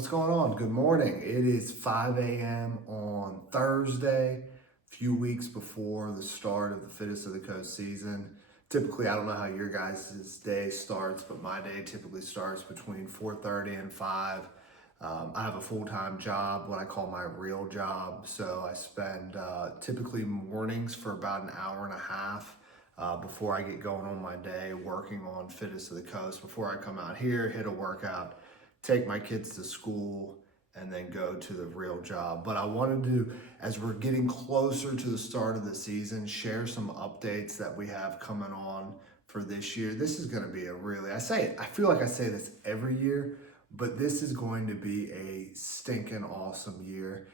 What's going on? Good morning. It is 5 a.m. on Thursday, a few weeks before the start of the Fittest of the Coast season. Typically, I don't know how your guys' day starts, but my day typically starts between 4:30 and 5. I have a full-time job, what I call my real job. So I spend typically mornings for about an hour and a half before I get going on my day working on Fittest of the Coast. Before I come out here, hit a workout, take my kids to school, and then go to the real job. But I wanted to, as we're getting closer to the start of the season, share some updates that we have coming on for this year. This is going to be I feel like I say this every year, but this is going to be a stinking awesome year.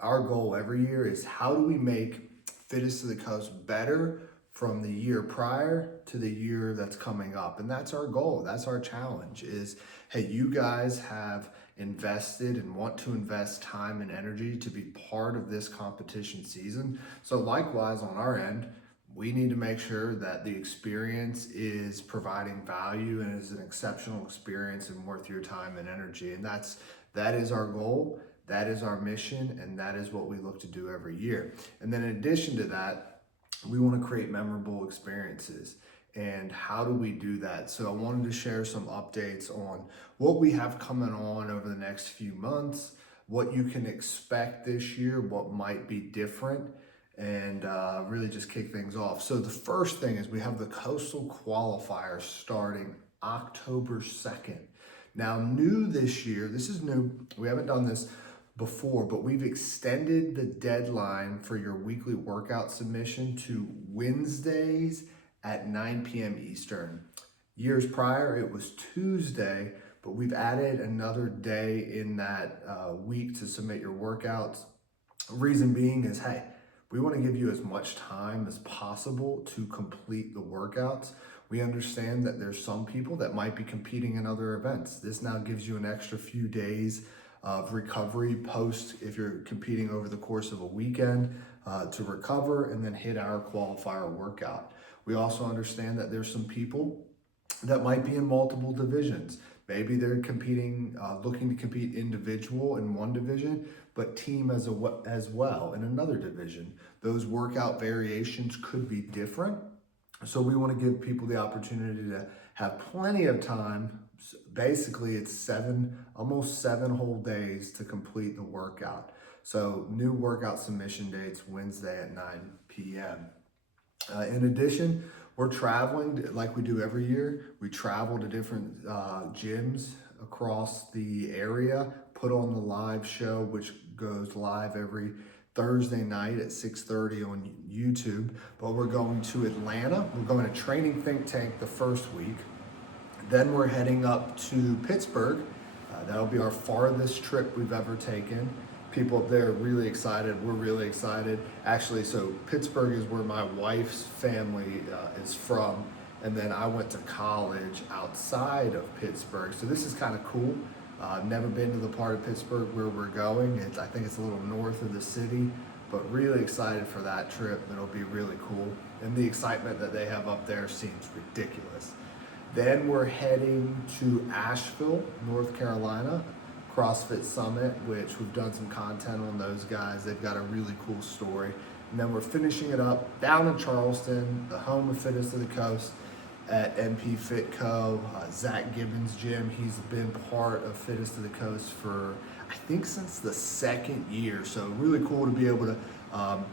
Our goal every year is how do we make Fittest of the Coast better from the year prior to the year that's coming up. And that's our goal. That's our challenge is, hey, you guys have invested and want to invest time and energy to be part of this competition season. So likewise on our end, we need to make sure that the experience is providing value and is an exceptional experience and worth your time and energy. And that is our goal. That is our mission. And that is what we look to do every year. And then in addition to that, we want to create memorable experiences. And how do we do that? So I wanted to share some updates on what we have coming on over the next few months, what you can expect this year, what might be different, and really just kick things off. So the first thing is we have the Coastal Qualifier starting October 2nd. Now, new this year, this is new, we haven't done this before, but we've extended the deadline for your weekly workout submission to Wednesdays at 9 p.m. Eastern. Years prior, it was Tuesday, but we've added another day in that week to submit your workouts. Reason being is, hey, we want to give you as much time as possible to complete the workouts. We understand that there's some people that might be competing in other events. This now gives you an extra few days of recovery post if you're competing over the course of a weekend to recover and then hit our qualifier workout. We also understand that there's some people that might be in multiple divisions. Maybe they're competing, looking to compete individual in one division, but team as well in another division. Those workout variations could be different. So we want to give people the opportunity to have plenty of time. Basically, it's almost seven whole days to complete the workout. So new workout submission dates Wednesday at 9 p.m. In addition, we're traveling like we do every year. We travel to different gyms across the area, put on the live show, which goes live every Thursday night at 6:30 on YouTube. But we're going to Atlanta. We're going to Training Think Tank the first week. Then we're heading up to Pittsburgh. That'll be our farthest trip we've ever taken. People up there are really excited. We're really excited. Actually, so Pittsburgh is where my wife's family is from. And then I went to college outside of Pittsburgh. So this is kind of cool. I've never been to the part of Pittsburgh where we're going. I think it's a little north of the city, but really excited for that trip. It'll be really cool. And the excitement that they have up there seems ridiculous. Then we're heading to Asheville, North Carolina, CrossFit Summit, which we've done some content on those guys. They've got a really cool story. And then we're finishing it up down in Charleston, the home of Fittest of the Coast, at MP Fit Co. Zach Gibbons' gym. He's been part of Fittest of the Coast for, I think, since the second year. So really cool to be able to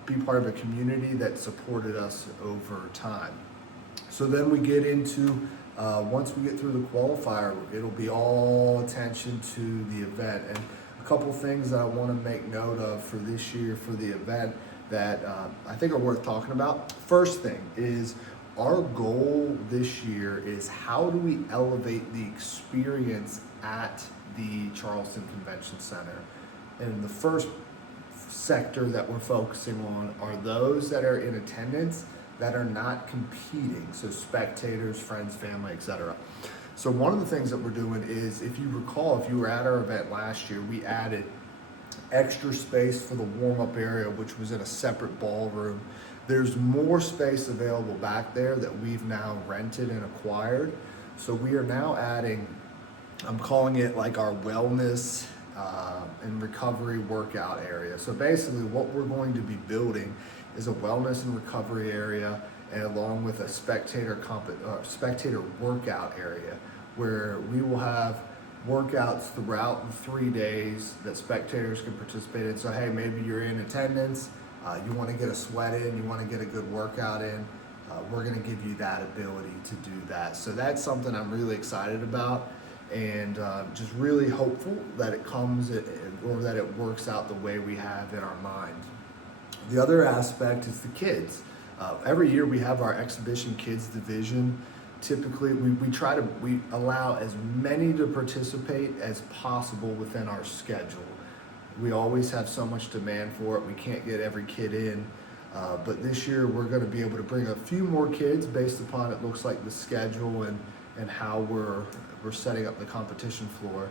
be part of a community that supported us over time. So then we get into, once we get through the qualifier, it'll be all attention to the event. And a couple things that I want to make note of for this year for the event that I think are worth talking about. First thing is, our goal this year is how do we elevate the experience at the Charleston Convention Center? And the first sector that we're focusing on are those that are in attendance that are not competing, so spectators, friends, family, etc. So one of the things that we're doing is, if you recall, if you were at our event last year, we added extra space for the warm-up area, which was in a separate ballroom. There's more space available back there that we've now rented and acquired. So we are now adding, I'm calling it like our wellness and recovery workout area. So basically what we're going to be building is a wellness and recovery area, and along with a spectator workout area where we will have workouts throughout the 3 days that spectators can participate in. So hey, maybe you're in attendance, you want to get a sweat in, you want to get a good workout in, we're going to give you that ability to do that. So that's something I'm really excited about, and just really hopeful that it comes or that it works out the way we have in our mind. The other aspect is the kids. Every year we have our exhibition kids division. Typically we allow as many to participate as possible within our schedule. We always have so much demand for it, we can't get every kid in. But this year we're going to be able to bring a few more kids based upon, it looks like, the schedule and how we're setting up the competition floor.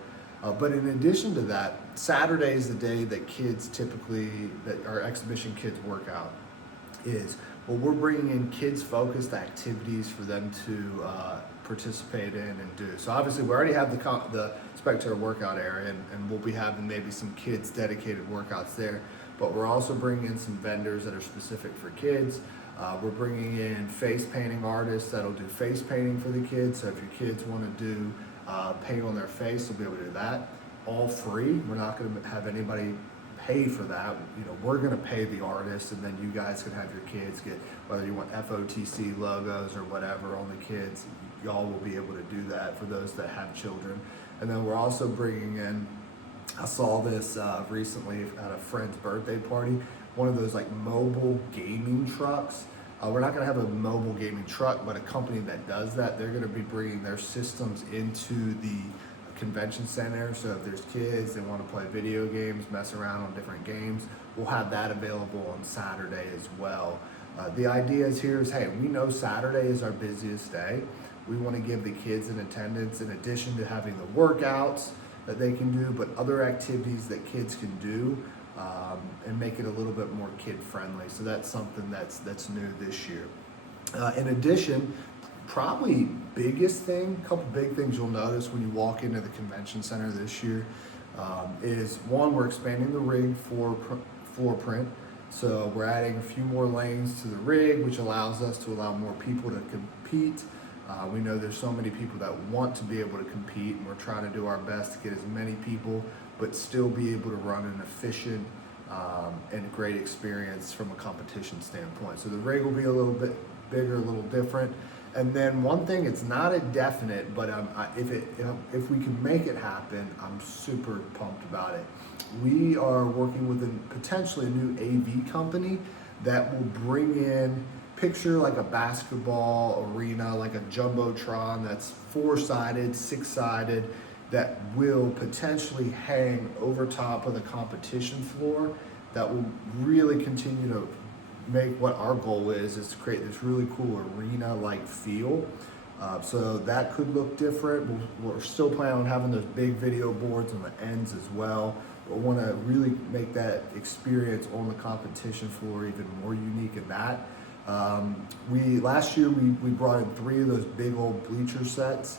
But in addition to that, Saturday is the day that that our exhibition kids workout is. Well, we're bringing in kids-focused activities for them to participate in and do. So obviously we already have the spectator workout area, and we'll be having maybe some kids dedicated workouts there. But we're also bringing in some vendors that are specific for kids. We're bringing in face painting artists that'll do face painting for the kids. So if your kids want to do paint on their face, they'll be able to do that. All free. We're not going to have anybody pay for that. We're going to pay the artist, and then you guys can have your kids get, whether you want FOTC logos or whatever on the kids, y'all will be able to do that for those that have children. And then we're also bringing in, I saw this recently at a friend's birthday party, one of those like mobile gaming trucks. We're not going to have a mobile gaming truck, but a company that does that, they're going to be bringing their systems into the convention center. So if there's kids, they want to play video games, mess around on different games, we'll have that available on Saturday as well. The idea is here is, hey, we know Saturday is our busiest day. We want to give the kids in attendance, in addition to having the workouts that they can do, but other activities that kids can do, and make it a little bit more kid friendly. So that's something that's new this year. In addition, probably a couple big things you'll notice when you walk into the convention center this year is, one, we're expanding the rig floor print. So we're adding a few more lanes to the rig, which allows us to allow more people to compete. We know there's so many people that want to be able to compete, and we're trying to do our best to get as many people, but still be able to run an efficient and great experience from a competition standpoint. So the rig will be a little bit bigger, a little different. And then one thing, it's not a definite, but if we can make it happen, I'm super pumped about it. We are working with potentially a new AV company that will bring in, picture like a basketball arena, like a jumbotron that's 4-sided, 6-sided, that will potentially hang over top of the competition floor, that will really continue to make what our goal is to create this really cool arena-like feel. So that could look different. We're still planning on having those big video boards on the ends as well. We want to really make that experience on the competition floor even more unique in that. Last year we brought in 3 of those big old bleacher sets,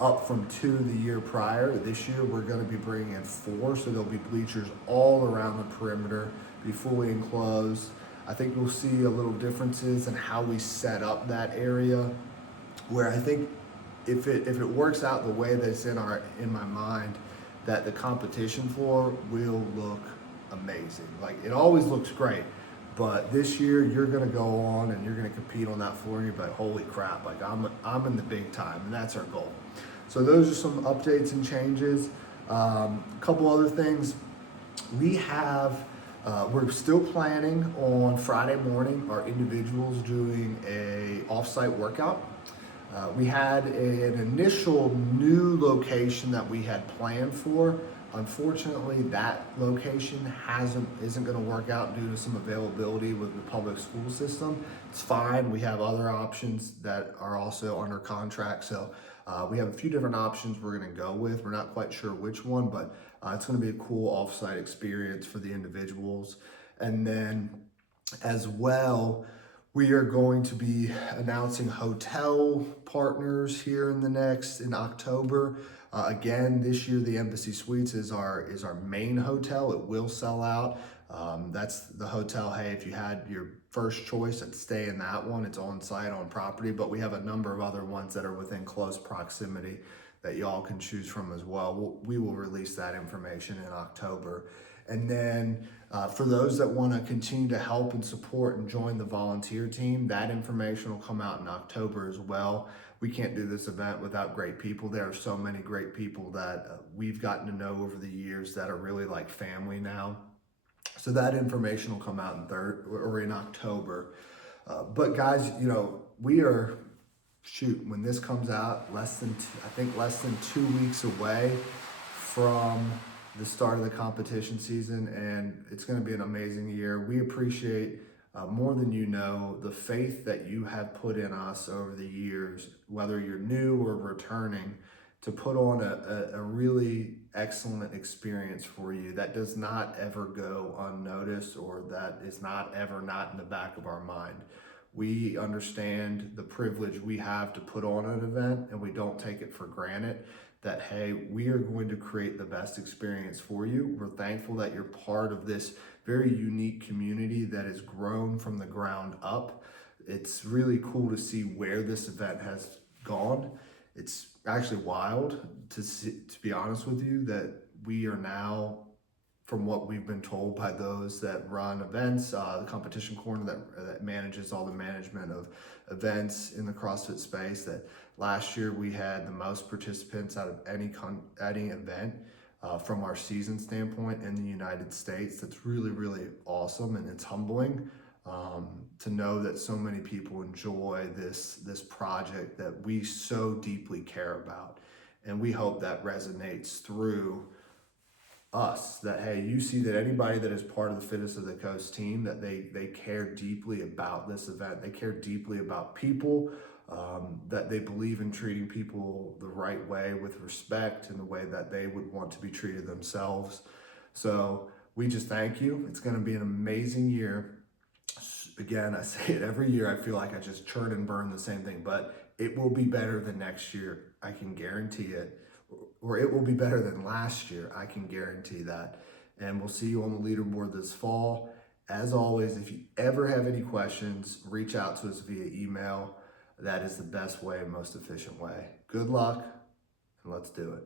up from 2 the year prior. This year we're going to be bringing in 4, so there'll be bleachers all around the perimeter, be fully enclosed. I think we'll see a little differences in how we set up that area, where I think if it works out the way that's in my mind, that the competition floor will look amazing. Like, it always looks great, but this year you're gonna go on and you're gonna compete on that floor and you're like, holy crap, like I'm in the big time, and that's our goal. So those are some updates and changes. A couple other things. We're still planning on Friday morning our individuals doing a off-site workout. We had an initial new location that we had planned for. Unfortunately, that location isn't going to work out due to some availability with the public school system. It's fine. We have other options that are also under contract. So we have a few different options we're going to go with. We're not quite sure which one, but it's going to be a cool off-site experience for the individuals. And then as well, we are going to be announcing hotel partners here in October. Again, this year the Embassy Suites is our main hotel. It will sell out. That's the hotel. Hey, if you had your first choice, I'd stay in that one. It's on site, on property, but we have a number of other ones that are within close proximity that y'all can choose from as well. We will release that information in October. And then for those that want to continue to help and support and join the volunteer team, that information will come out in October as well. We can't do this event without great people. There are so many great people that we've gotten to know over the years that are really like family now. So that information will come out in October. But guys, we are, when this comes out, less than 2 weeks away from the start of the competition season, and it's going to be an amazing year. We appreciate more than the faith that you have put in us over the years, whether you're new or returning, to put on a really excellent experience for you that does not ever go unnoticed, or that is not in the back of our mind. We understand the privilege we have to put on an event, and we don't take it for granted that, hey, we are going to create the best experience for you. We're thankful that you're part of this very unique community that has grown from the ground up. It's really cool to see where this event has gone. It's actually wild to be honest with you, that we are now, from what we've been told by those that run events, the competition corner that manages all the management of events in the CrossFit space, that last year we had the most participants out of any event from our season standpoint in the United States. That's really, really awesome, and it's humbling to know that so many people enjoy this project that we so deeply care about. And we hope that resonates through us, that, hey, you see that anybody that is part of the Fittest of the Coast team, that they care deeply about this event. They care deeply about people, that they believe in treating people the right way, with respect, in the way that they would want to be treated themselves. So we just thank you. It's going to be an amazing year. Again, I say it every year. I feel like I just churn and burn the same thing, but it will be better than next year. I can guarantee it. Or it will be better than last year. I can guarantee that. And we'll see you on the leaderboard this fall. As always, if you ever have any questions, reach out to us via email. That is the best way and most efficient way. Good luck, and let's do it.